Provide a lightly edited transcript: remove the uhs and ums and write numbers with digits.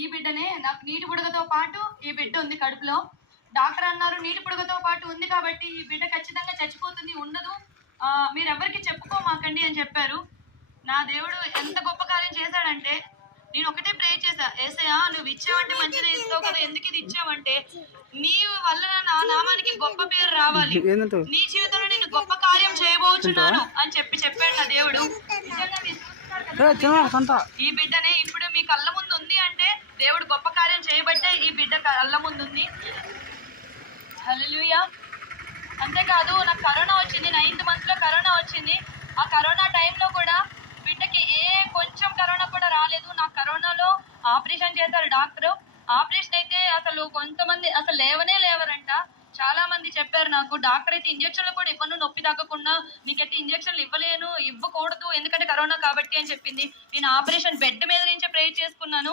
ఈ బిడ్డనే నాకు నీటి బుడగతో పాటు ఈ బిడ్డ ఉంది కడుపులో. డాక్టర్ అన్నారు నీటి బుడగతో పాటు ఉంది కాబట్టి ఈ బిడ్డ ఖచ్చితంగా చచ్చిపోతుంది, ఉండదు, మీరెవ్వరికి చెప్పుకోమాకండి అని చెప్పారు. నా దేవుడు ఎంత గొప్ప కార్యం చేశాడంటే, నేను ఒకటే ప్రే చేశా, యేసయ్యా నువ్వు ఇచ్చావంటే మంచిదే ఇస్తావు కదా, ఎందుకు ఇది ఇచ్చావంటే నీ వల్ల నా నామానికి గొప్ప పేరు రావాలి, నీ జీవితంలో నేను గొప్ప కార్యం చేయబోతున్నాను అని చెప్పాడు నా దేవుడు. నిజంగా మీరు చూస్తున్నారు కదా, ఈ బిడ్డనే ఇప్పుడు మీ కళ్ళ ముందు ఉంది అంటే దేవుడు గొప్ప కార్యం చేయబట్టే ఈ బిడ్డ కళ్ళ ముందు ఉంది. హల్లెలూయా. అంతేకాదు నాకు కరోనా వచ్చింది, 9th month లో కరోనా వచ్చింది. ఆ కరోనా టైంలో కూడా బిడ్డకి కొంచెం కరోనా కూడా రాలేదు. నాకు కరోనాలో ఆపరేషన్ చేశారు డాక్టర్. ఆపరేషన్ అయితే అసలు కొంతమంది అసలు లేవరంట. చాలా మంది చెప్పారు నాకు, డాక్టర్ అయితే ఇంజక్షన్లు కూడా ఇవ్వను, నొప్పి తగ్గకుండా నీకైతే ఇంజక్షన్లు ఇవ్వకూడదు ఎందుకంటే కరోనా కాబట్టి అని చెప్పింది. నేను ఆపరేషన్ బెడ్ మీద నుంచే ప్రే చేసుకున్నాను.